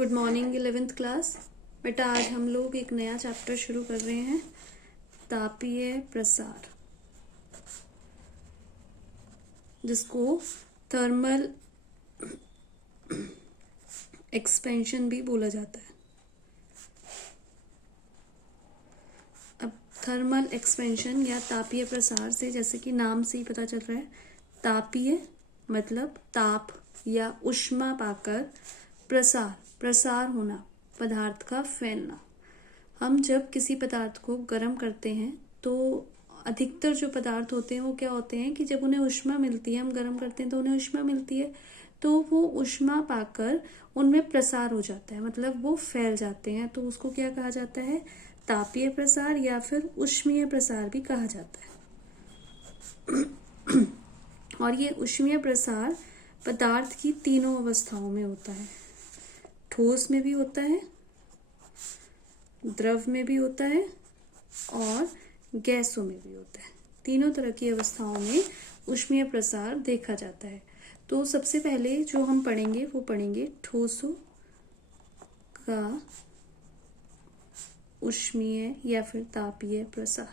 Good morning 11th class. बेटा आज हम लोग एक नया चैप्टर शुरू कर रहे हैं, तापीय प्रसार, जिसको थर्मल एक्सपेंशन भी बोला जाता है। अब थर्मल एक्सपेंशन या तापीय प्रसार से, जैसे कि नाम से ही पता चल रहा है, तापीय मतलब ताप या ऊष्मा पाकर प्रसार होना, पदार्थ का फैलना। हम जब किसी पदार्थ को गर्म करते हैं तो अधिकतर जो पदार्थ होते हैं वो क्या होते हैं कि जब उन्हें ऊष्मा मिलती है, हम गर्म करते हैं तो उन्हें ऊष्मा मिलती है, तो वो ऊष्मा पाकर उनमें प्रसार हो जाता है, मतलब वो फैल जाते हैं। तो उसको क्या कहा जाता है? तापीय प्रसार या फिर ऊष्मीय प्रसार भी कहा जाता है। और ये ऊष्मीय प्रसार पदार्थ की तीनों अवस्थाओं में होता है। ठोस में भी होता है, द्रव में भी होता है और गैसों में भी होता है। तीनों तरह की अवस्थाओं में ऊष्मीय प्रसार देखा जाता है। तो सबसे पहले जो हम पढ़ेंगे वो पढ़ेंगे ठोसों का ऊष्मीय या फिर तापीय प्रसार।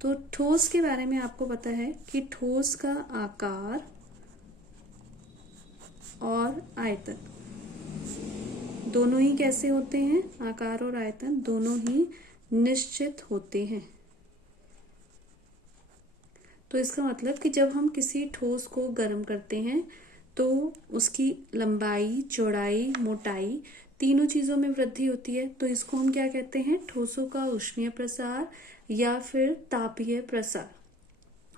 तो ठोस के बारे में आपको पता है कि ठोस का आकार और आयतन दोनों ही कैसे होते हैं? आकार और आयतन दोनों ही निश्चित होते हैं। तो इसका मतलब कि जब हम किसी ठोस को गर्म करते हैं तो उसकी लंबाई, चौड़ाई, मोटाई तीनों चीजों में वृद्धि होती है। तो इसको हम क्या कहते हैं? ठोसों का ऊष्मीय प्रसार या फिर तापीय प्रसार।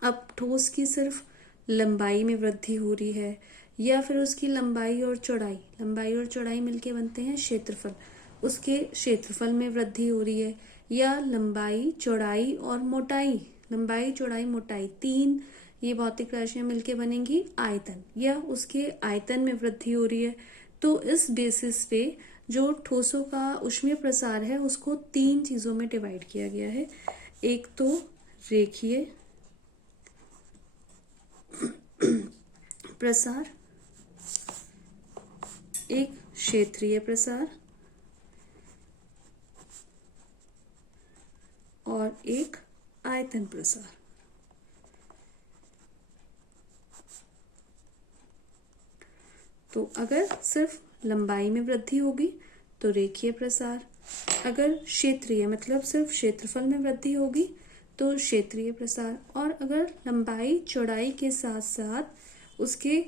अब ठोस की सिर्फ लंबाई में वृद्धि हो रही है या फिर उसकी लंबाई और चौड़ाई मिलके बनते हैं क्षेत्रफल, उसके क्षेत्रफल में वृद्धि हो रही है, या लंबाई, चौड़ाई और मोटाई तीन ये भौतिक राशियां मिलके बनेंगी आयतन, या उसके आयतन में वृद्धि हो रही है। तो इस बेसिस पे जो ठोसों का ऊष्मीय प्रसार है उसको तीन चीजों में डिवाइड किया गया है। एक तो रेखीय प्रसार, एक क्षेत्रीय प्रसार और एक आयतन प्रसार। तो अगर सिर्फ लंबाई में वृद्धि होगी तो रेखीय प्रसार, अगर क्षेत्रीय मतलब सिर्फ क्षेत्रफल में वृद्धि होगी तो क्षेत्रीय प्रसार, और अगर लंबाई चौड़ाई के साथ साथ उसके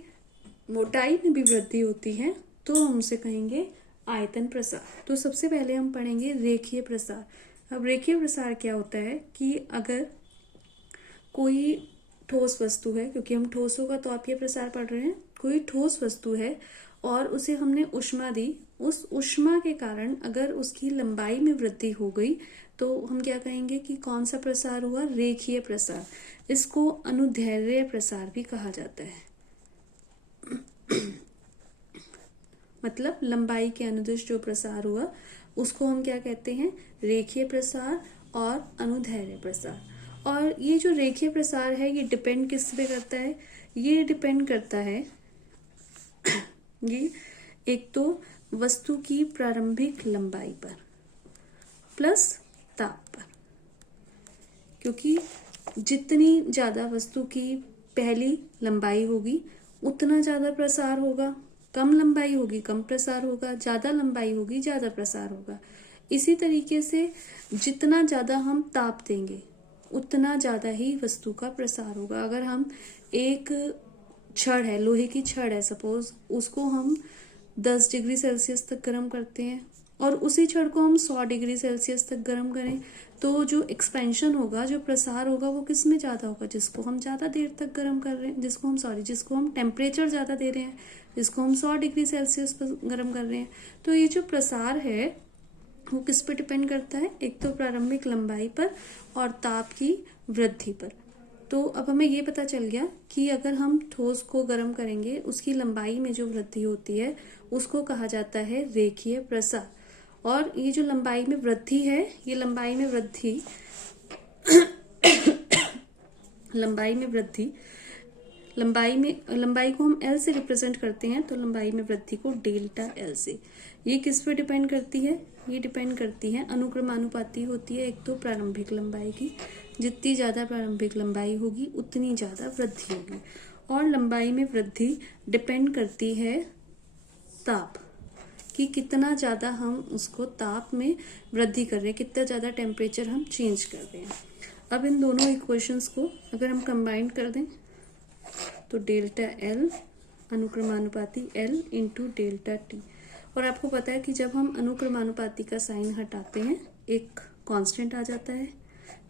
मोटाई में भी वृद्धि होती है तो हम उसे कहेंगे आयतन प्रसार। तो सबसे पहले हम पढ़ेंगे रेखीय प्रसार। अब रेखीय प्रसार क्या होता है कि अगर कोई ठोस वस्तु है, क्योंकि हम ठोसों का तापीय प्रसार पढ़ रहे हैं, कोई ठोस वस्तु है और उसे हमने ऊष्मा दी, उस ऊष्मा के कारण अगर उसकी लंबाई में वृद्धि हो गई तो हम क्या कहेंगे कि कौन सा प्रसार हुआ? रेखीय प्रसार। इसको अनुदैर्ध्य प्रसार भी कहा जाता है। मतलब लंबाई के अनुदिश जो प्रसार हुआ उसको हम क्या कहते हैं? रेखीय प्रसार और अनुदैर्ध्य प्रसार। और ये जो रेखीय प्रसार है ये डिपेंड किस पे करता है? ये डिपेंड करता है ये एक तो वस्तु की प्रारंभिक लंबाई पर प्लस ताप पर, क्योंकि जितनी ज्यादा वस्तु की पहली लंबाई होगी उतना ज्यादा प्रसार होगा, कम लंबाई होगी कम प्रसार होगा, ज्यादा लंबाई होगी ज्यादा प्रसार होगा। इसी तरीके से जितना ज्यादा हम ताप देंगे उतना ज्यादा ही वस्तु का प्रसार होगा। अगर हम एक छड़ है, लोहे की छड़ है सपोज, उसको हम 10 डिग्री सेल्सियस तक गर्म करते हैं और उसी छड़ को हम 100 डिग्री सेल्सियस तक गर्म करें तो जो एक्सपेंशन होगा, जो प्रसार होगा, वो किस में ज्यादा होगा? जिसको हम ज्यादा देर तक गर्म कर रहे हैं, जिसको हम टेम्परेचर ज्यादा दे रहे हैं, जिसको हम 100 डिग्री सेल्सियस पर गर्म कर रहे हैं। तो ये जो प्रसार है वो किस पर डिपेंड करता है? एक तो प्रारंभिक लंबाई पर और ताप की वृद्धि पर। तो अब हमें ये पता चल गया कि अगर हम ठोस को गर्म करेंगे उसकी लंबाई में जो वृद्धि होती है उसको कहा जाता है रेखीय प्रसार। और ये जो लंबाई में वृद्धि है, ये लंबाई में वृद्धि लंबाई को हम L से रिप्रेजेंट करते हैं, तो लंबाई में वृद्धि को डेल्टा L से। ये किस पे डिपेंड करती है? ये डिपेंड करती है, अनुक्रमानुपाती होती है एक तो प्रारंभिक लंबाई की। जितनी ज्यादा प्रारंभिक लंबाई होगी उतनी ज्यादा वृद्धि होगी। और लंबाई में वृद्धि डिपेंड करती है ताप कि कितना ज्यादा हम उसको ताप में वृद्धि कर रहे हैं, कितना ज्यादा टेम्परेचर हम चेंज कर रहे हैं। अब इन दोनों इक्वेशंस को अगर हम कंबाइन कर दें तो delta L अनुक्रमानुपाती L into delta T। और आपको पता है कि जब हम अनुक्रमानुपाती का साइन हटाते हैं एक कांस्टेंट आ जाता है।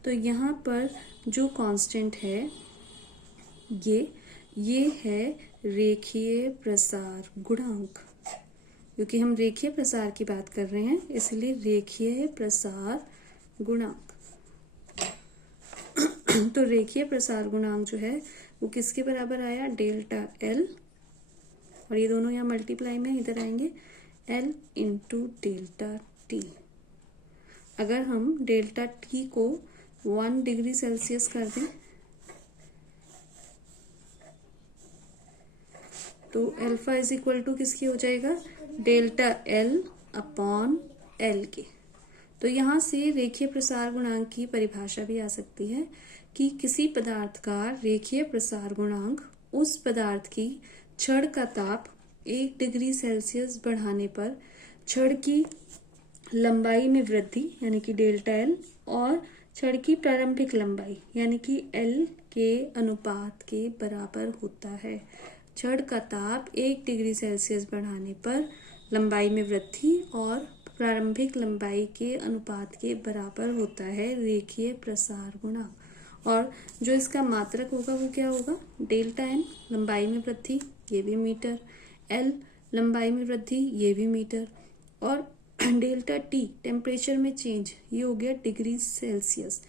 तो यहाँ पर जो कांस्टेंट है ये है रेखीय प्रसार गुणांक, क्योंकि हम रेखीय प्रसार की बात कर रहे हैं इसलिए रेखीय प्रसार गुणांक। तो रेखीय प्रसार गुणांक जो है वो किसके बराबर आया? डेल्टा L, और ये दोनों यहाँ मल्टीप्लाई में इधर आएंगे L इंटू डेल्टा T। अगर हम डेल्टा T को 1 डिग्री सेल्सियस कर दें तो अल्फा इज इक्वल टू किसकी हो जाएगा? डेल्टा L अपॉन L के। तो यहाँ से रेखीय प्रसार गुणांक की परिभाषा भी आ सकती है कि किसी पदार्थ का रेखीय प्रसार गुणांक उस पदार्थ की छड़ का ताप 1 डिग्री सेल्सियस बढ़ाने पर छड़ की लंबाई में वृद्धि यानी कि डेल्टा L और छड़ की प्रारंभिक लंबाई यानी कि L के अनुपात के बराबर होता है। छड़ का ताप 1 डिग्री सेल्सियस बढ़ाने पर लंबाई में वृद्धि और प्रारंभिक लंबाई के अनुपात के बराबर होता है रेखीय प्रसार गुणांक। और जो इसका मात्रक होगा वो क्या होगा? डेल्टा N लंबाई में वृद्धि, ये भी मीटर, L लंबाई में वृद्धि, ये भी मीटर, और डेल्टा T टेम्परेचर में चेंज, ये हो गया डिग्री सेल्सियस।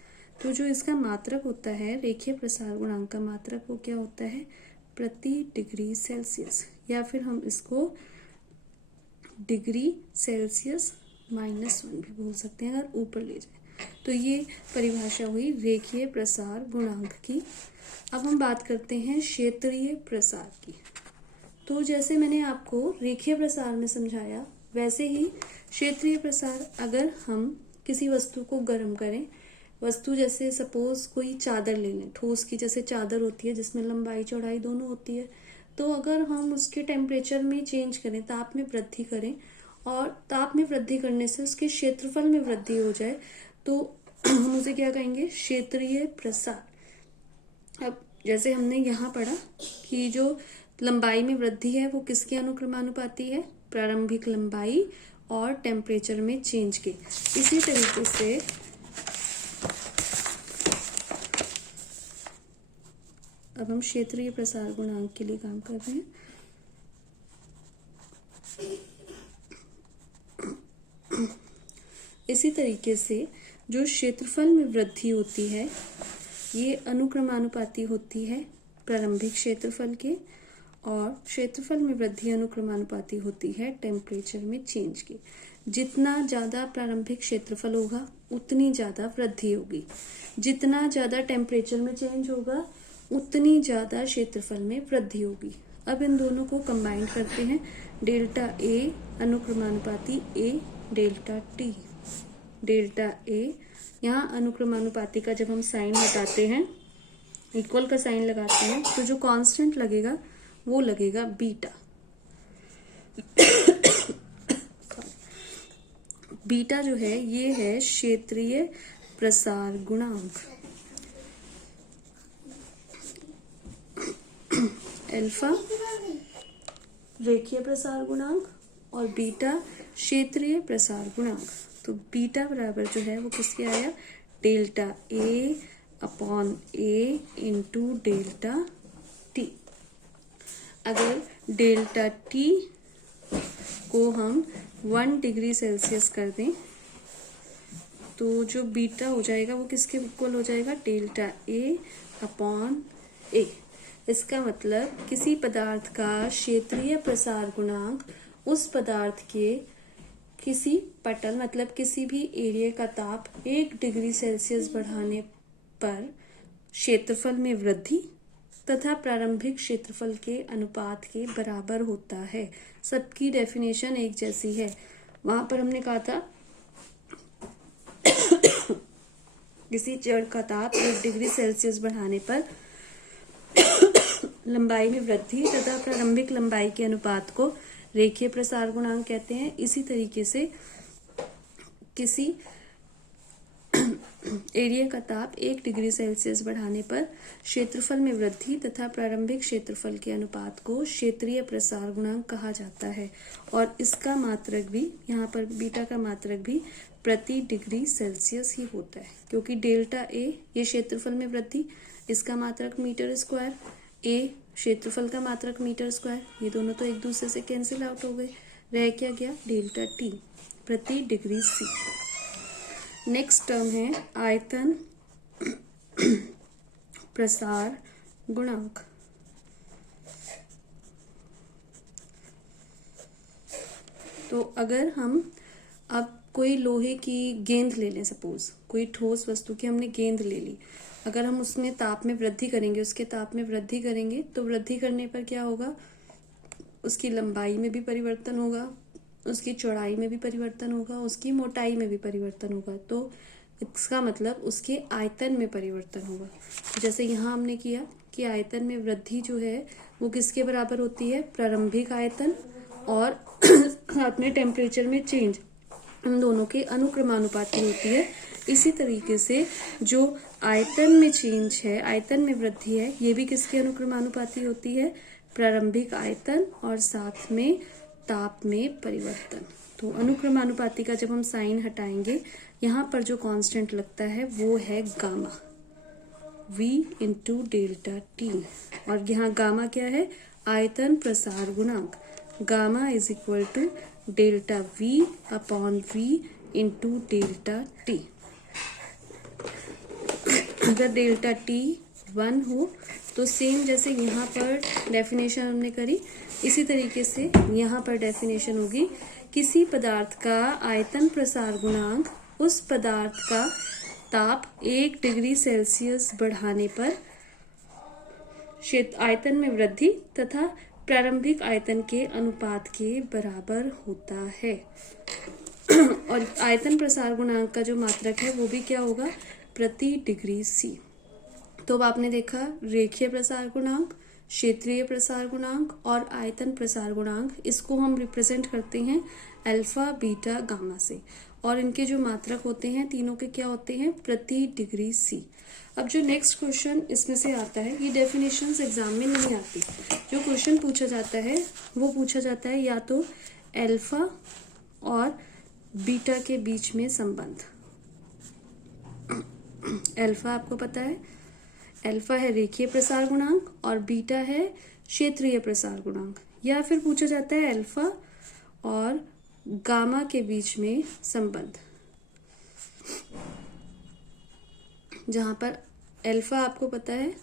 तो जो इसका मात्रक होता है रेखीय प्रसार गुणांक का मात्रक वो क्या होता है? प्रति डिग्री सेल्सियस, या फिर हम इसको डिग्री सेल्सियस -1 भी बोल सकते हैं अगर ऊपर ले जाए। तो ये परिभाषा हुई रेखीय प्रसार गुणांक की। अब हम बात करते हैं क्षेत्रीय प्रसार की। तो जैसे मैंने आपको रेखीय प्रसार में समझाया वैसे ही क्षेत्रीय प्रसार, अगर हम किसी वस्तु को गर्म करें, वस्तु जैसे सपोज कोई चादर ले लें, ठोस की जैसे चादर होती है जिसमें लंबाई चौड़ाई दोनों होती है, तो अगर हम उसके टेम्परेचर में चेंज करें, ताप में वृद्धि करें और ताप में वृद्धि करने से उसके क्षेत्रफल में वृद्धि हो जाए तो हम उसे क्या कहेंगे? क्षेत्रीय प्रसार। अब जैसे हमने यहाँ पढ़ा कि जो लंबाई में वृद्धि है वो किसके अनुक्रमानुपाती है? प्रारंभिक लंबाई और टेम्परेचर में चेंज के। इसी तरीके से अब हम क्षेत्रीय प्रसार गुणांक के लिए काम कर रहे हैं। इसी तरीके से जो क्षेत्रफल में वृद्धि होती है ये अनुक्रमानुपाती होती है प्रारंभिक क्षेत्रफल के, और क्षेत्रफल में वृद्धि अनुक्रमानुपाती होती है टेम्परेचर में चेंज के। जितना ज्यादा प्रारंभिक क्षेत्रफल होगा उतनी ज्यादा वृद्धि होगी, जितना ज्यादा टेम्परेचर में चेंज होगा उतनी ज्यादा क्षेत्रफल में वृद्धि होगी। अब इन दोनों को कंबाइन करते हैं, delta A अनुक्रमानुपाती A delta T। Delta A यहाँ अनुक्रमानुपाती का जब हम साइन हटाते हैं, इक्वल का साइन लगाते हैं, तो जो कांस्टेंट लगेगा वो लगेगा बीटा। बीटा जो है ये है क्षेत्रीय प्रसार गुणांक। अल्फा रेखीय प्रसार गुणांक और बीटा क्षेत्रीय प्रसार गुणांक। तो बीटा बराबर जो है वो किसके आया? Delta A upon A into delta T। अगर डेल्टा T को हम 1 डिग्री सेल्सियस कर दें तो जो बीटा हो जाएगा वो किसके इक्वल हो जाएगा? Delta A upon A। इसका मतलब किसी पदार्थ का क्षेत्रीय प्रसार गुणांक उस पदार्थ के किसी पटल मतलब किसी भी एरिया का ताप 1 डिग्री सेल्सियस बढ़ाने पर क्षेत्रफल में वृद्धि तथा प्रारंभिक क्षेत्रफल के अनुपात के बराबर होता है। सबकी डेफिनेशन एक जैसी है। वहां पर हमने कहा था किसी जड़ का ताप 1 डिग्री सेल्सियस बढ़ाने पर लंबाई में वृद्धि तथा प्रारंभिक लंबाई के अनुपात को रेखीय प्रसार गुणांक कहते हैं। इसी तरीके से किसी एरिया का ताप 1 डिग्री सेल्सियस बढ़ाने पर क्षेत्रफल में वृद्धि तथा प्रारंभिक क्षेत्रफल के अनुपात को क्षेत्रीय प्रसार गुणांक कहा जाता है। और इसका मात्रक भी, यहाँ पर बीटा का मात्रक भी प्रति डिग्री सेल्सियस ही होता है, क्योंकि डेल्टा ए ये क्षेत्रफल में वृद्धि, इसका मात्रक मीटर स्क्वायर, ए क्षेत्रफल का मात्रक मीटर स्क्वायर, ये दोनों तो एक दूसरे से कैंसिल आउट हो गए। रह क्या गया? डेल्टा टी प्रति डिग्री सी। नेक्स्ट टर्म है आयतन प्रसार गुणांक। तो अगर हम अब कोई लोहे की गेंद ले लें, सपोज कोई ठोस वस्तु की हमने गेंद ले ली, अगर हम उसमें ताप में वृद्धि करेंगे, उसके ताप में वृद्धि करेंगे तो वृद्धि करने पर क्या होगा? उसकी लंबाई में भी परिवर्तन होगा, उसकी चौड़ाई में भी परिवर्तन होगा, उसकी मोटाई में भी परिवर्तन होगा। तो इसका मतलब उसके आयतन में परिवर्तन होगा। जैसे यहाँ हमने किया कि आयतन में वृद्धि जो है वो किसके बराबर होती है? प्रारंभिक आयतन और अपने टेम्परेचर में चेंज, इन दोनों के अनुक्रमानुपाती होती है। इसी तरीके से जो आयतन में चेंज है, आयतन में वृद्धि है, ये भी किसके अनुक्रमानुपाती होती है? प्रारंभिक आयतन और साथ में ताप में परिवर्तन। तो अनुक्रमानुपाती का जब हम साइन हटाएंगे, यहाँ पर जो कांस्टेंट लगता है वो है gamma, v into delta T. और यहाँ गामा क्या है? आयतन प्रसार गुणांक। Gamma is equal to delta v upon v into delta T. अगर डेल्टा टी 1 हो तो सेम जैसे यहाँ पर डेफिनेशन हमने करी, इसी तरीके से यहाँ पर डेफिनेशन होगी, किसी पदार्थ का आयतन प्रसार गुणांक उस पदार्थ का ताप 1 डिग्री सेल्सियस बढ़ाने पर आयतन में वृद्धि तथा प्रारंभिक आयतन के अनुपात के बराबर होता है। और आयतन प्रसार गुणांक का जो मात्रक है वो भी क्या होगा? प्रति डिग्री सी। तो अब आपने देखा रेखीय प्रसार गुणांक, क्षेत्रीय प्रसार गुणांक और आयतन प्रसार गुणांक, इसको हम रिप्रेजेंट करते हैं अल्फा, बीटा, गामा से। और इनके जो मात्रक होते हैं तीनों के क्या होते हैं? प्रति डिग्री सी। अब जो नेक्स्ट क्वेश्चन इसमें से आता है, ये डेफिनेशंस एग्जाम में नहीं आती। जो क्वेश्चन पूछा जाता है वो पूछा जाता है या तो अल्फा और बीटा के बीच में संबंध। अल्फा आपको पता है, अल्फा है रेखीय प्रसार गुणांक और बीटा है क्षेत्रीय प्रसार गुणांक। या फिर पूछा जाता है अल्फा और गामा के बीच में संबंध, जहां पर अल्फा आपको पता है,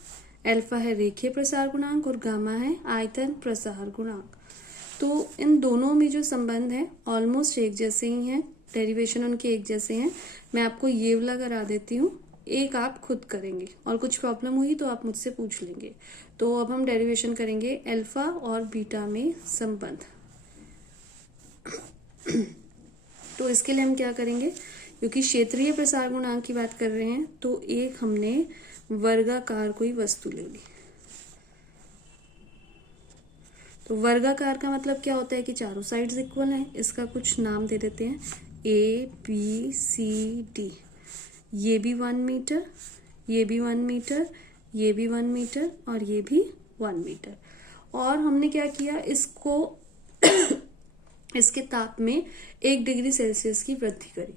अल्फा है रेखीय प्रसार गुणांक और गामा है आयतन प्रसार गुणांक। तो इन दोनों में जो संबंध है ऑलमोस्ट एक जैसे ही हैं, डेरिवेशन उनके एक जैसे हैं। मैं आपको ये वाला करा देती हूँ, एक आप खुद करेंगे और कुछ प्रॉब्लम हुई तो आप मुझसे पूछ लेंगे। तो अब हम डेरिवेशन करेंगे अल्फा और बीटा में संबंध। तो इसके लिए हम क्या करेंगे, क्योंकि क्षेत्रीय प्रसार गुणांक की बात कर रहे हैं तो एक हमने वर्गाकार कोई वस्तु ले ली। तो वर्गाकार का मतलब क्या होता है कि चारों साइड्स इक्वल हैं। इसका कुछ नाम दे देते हैं, ए बी सी डी। ये भी 1 मीटर, ये भी 1 मीटर, ये भी 1 मीटर और ये भी 1 मीटर। और हमने क्या किया, इसको इसके ताप में 1 डिग्री सेल्सियस की वृद्धि करी।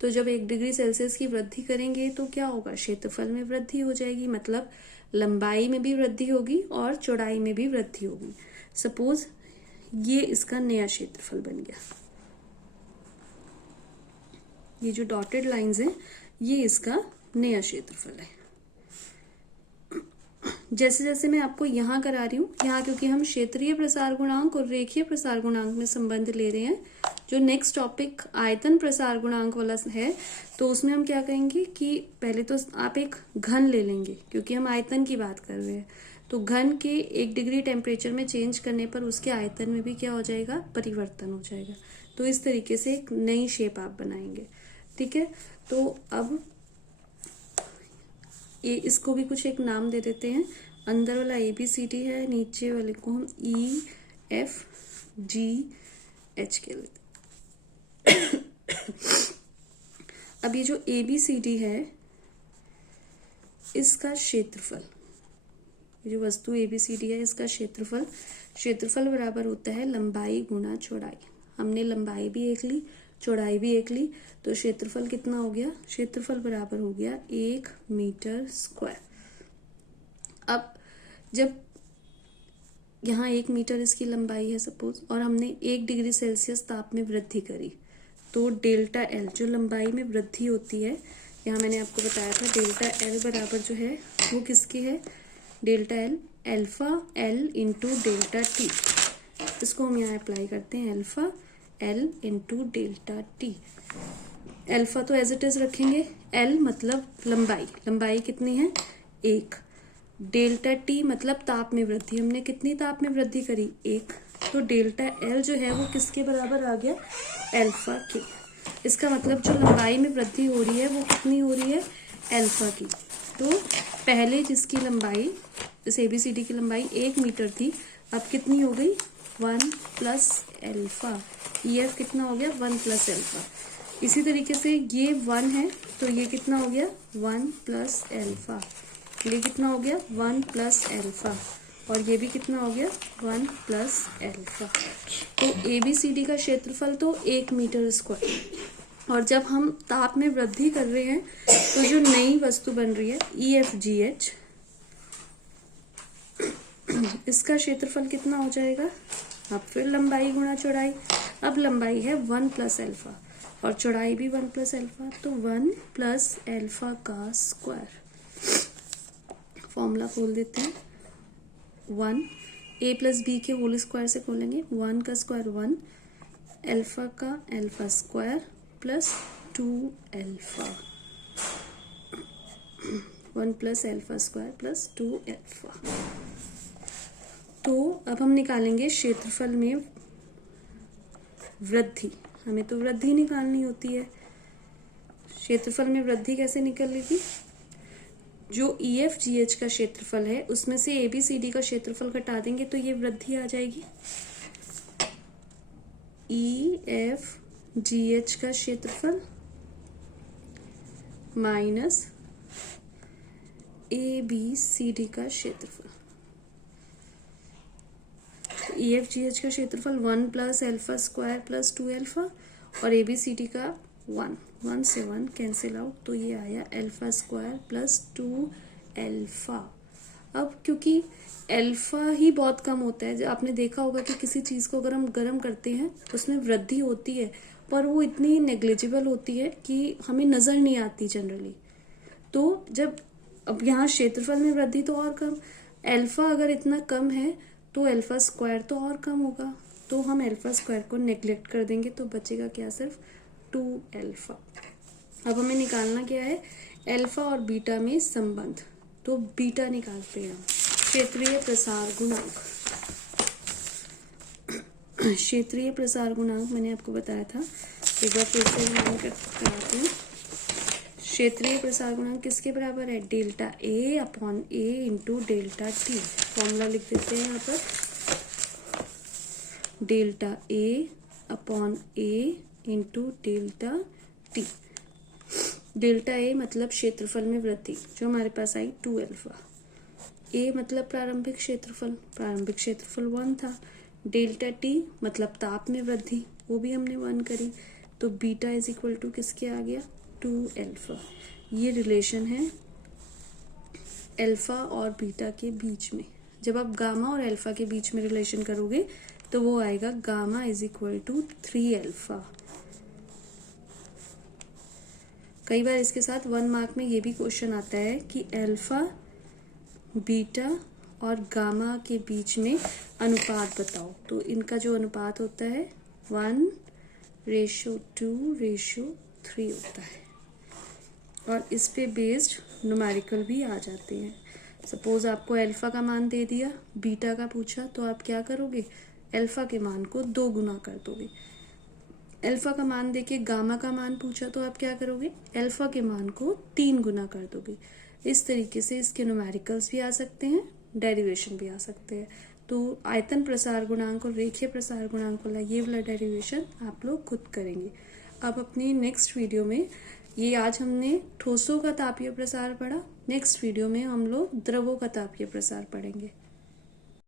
तो जब 1 डिग्री सेल्सियस की वृद्धि करेंगे तो क्या होगा? क्षेत्रफल में वृद्धि हो जाएगी, मतलब लंबाई में भी वृद्धि होगी और चौड़ाई में भी वृद्धि होगी। सपोज ये इसका नया क्षेत्रफल बन गया, ये जो डॉटेड लाइंस हैं ये इसका नया क्षेत्रफल है। जैसे जैसे मैं आपको यहाँ करा रही हूँ, यहाँ क्योंकि हम क्षेत्रीय प्रसार गुणांक और रेखीय प्रसार गुणांक में संबंध ले रहे हैं, जो नेक्स्ट टॉपिक आयतन प्रसार गुणांक वाला है तो उसमें हम क्या कहेंगे कि पहले तो आप एक घन ले लेंगे, क्योंकि हम आयतन की बात कर रहे हैं। तो घन के 1 डिग्री टेम्परेचर में चेंज करने पर उसके आयतन में भी क्या हो जाएगा, परिवर्तन हो जाएगा। तो इस तरीके से एक नई शेप आप बनाएंगे। ठीक है, तो अब ये इसको भी कुछ एक नाम दे देते हैं। अंदर वाला ABCD है, नीचे वाले को हम EFGH के लेते। अब ये जो ABCD है इसका क्षेत्रफल, ये जो वस्तु ABCD है इसका क्षेत्रफल बराबर होता है लंबाई गुना चौड़ाई। हमने लंबाई भी एक ली, चौड़ाई भी एक ली, तो क्षेत्रफल कितना हो गया, क्षेत्रफल बराबर हो गया 1 मीटर स्क्वायर। अब जब यहाँ 1 मीटर इसकी लंबाई है सपोज, और हमने 1 डिग्री सेल्सियस ताप में वृद्धि करी, तो डेल्टा एल जो लंबाई में वृद्धि होती है, यहाँ मैंने आपको बताया था डेल्टा एल बराबर जो है वो किसकी है, delta L alpha L into delta T. इसको हम यहाँ अप्लाई करते हैं, alpha L into delta T. Alpha तो एज इट इज रखेंगे, एल मतलब लंबाई कितनी है 1, डेल्टा टी मतलब ताप में वृद्धि, हमने कितनी ताप में वृद्धि करी 1, तो डेल्टा एल जो है वो किसके बराबर आ गया, अल्फा के। इसका मतलब जो लंबाई में वृद्धि हो रही है वो कितनी हो रही है, अल्फा की। तो पहले जिसकी लंबाई, इस ABCD की लंबाई 1 मीटर थी, अब कितनी हो गई 1 प्लस अल्फा। EF कितना हो गया 1 प्लस अल्फा। इसी तरीके से ये 1 है तो ये कितना हो गया 1 प्लस अल्फा, ये कितना हो गया 1 प्लस अल्फा, और ये भी कितना हो गया 1 प्लस अल्फा। तो ABCD का क्षेत्रफल तो 1 मीटर स्क्वायर, और जब हम ताप में वृद्धि कर रहे हैं तो जो नई वस्तु बन रही है EFGH, इसका क्षेत्रफल कितना हो जाएगा, अब फिर लंबाई गुणा चौड़ाई। अब लंबाई है 1 प्लस अल्फा और चौड़ाई भी 1 प्लस अल्फा, तो 1 प्लस अल्फा का स्क्वायर। फॉर्मूला खोल देते हैं, 1 A प्लस B के होल स्क्वायर से खोलेंगे, 1 का स्क्वायर 1, अल्फा का alpha square plus 2 alpha, 1 plus alpha square plus 2 alpha. तो अब हम निकालेंगे क्षेत्रफल में वृद्धि, हमें तो वृद्धि निकालनी होती है। क्षेत्रफल में वृद्धि कैसे निकलेगी, जो EFGH का क्षेत्रफल है उसमें से ABCD का क्षेत्रफल घटा देंगे तो ये वृद्धि आ जाएगी। EFGH का क्षेत्रफल माइनस ABCD का क्षेत्रफल। EFGH का क्षेत्रफल 1 plus alpha square plus 2 alpha, और ABCD का 1 से 1 कैंसिल आउट, तो ये आया अल्फा स्क्वायर प्लस 2 अल्फा। अब क्योंकि अल्फा ही बहुत कम होता है, जब आपने देखा होगा कि किसी चीज़ को अगर हम गर्म करते हैं उसमें वृद्धि होती है, पर वो इतनी नेग्लिजिबल होती है कि हमें नज़र नहीं आती जनरली। तो जब अब यहाँ क्षेत्रफल में वृद्धि तो और कम, अल्फा अगर इतना कम है तो अल्फा स्क्वायर तो और कम होगा, तो हम अल्फा स्क्वायर को नेग्लेक्ट कर देंगे, तो बचेगा क्या, सिर्फ 2 अल्फा। अब हमें निकालना क्या है, अल्फा और बीटा में संबंध, तो बीटा निकालते हैं हम। क्षेत्रीय प्रसार गुणांक, क्षेत्रीय प्रसार गुणांक मैंने आपको बताया था, एक बार फिर से ध्यान कराते हैं। क्षेत्रीय प्रसार गुणांक किसके बराबर है, delta A upon A into delta T. Formula लिख देते हैं यहाँ पर, delta A upon A into delta T. Delta A मतलब क्षेत्रफल में वृद्धि जो हमारे पास आई 2 अल्फा, A मतलब प्रारंभिक क्षेत्रफल 1 था, डेल्टा T मतलब ताप में वृद्धि, वो भी हमने 1 करी, तो बीटा इज इक्वल टू किसके आ गया 2 अल्फा। ये रिलेशन है अल्फा और बीटा के बीच में। जब आप गामा और अल्फा के बीच में रिलेशन करोगे तो वो आएगा gamma is equal to 3 alpha. कई बार इसके साथ 1 मार्क में ये भी क्वेश्चन आता है कि अल्फा, बीटा और गामा के बीच में अनुपात बताओ, तो इनका जो अनुपात होता है 1:2:3 होता है, और इस पे बेस्ड न्यूमेरिकल भी आ जाते हैं। सपोज आपको अल्फा का मान दे दिया, बीटा का पूछा, तो आप क्या करोगे, अल्फा के मान को 2 गुना कर दोगे। अल्फा का मान देके गामा का मान पूछा तो आप क्या करोगे, अल्फा के मान को 3 गुना कर दोगे। इस तरीके से इसके न्यूमेरिकल्स भी आ सकते हैं, डेरिवेशन भी आ सकते हैं। तो आयतन प्रसार गुणांक और रेखीय प्रसार गुणांक वाला ये वाला डेरिवेशन आप लोग खुद करेंगे। अब अपनी नेक्स्ट वीडियो में, ये आज हमने ठोसों का तापीय प्रसार पढ़ा, नेक्स्ट वीडियो में हम लोग द्रवों का तापीय प्रसार पढ़ेंगे।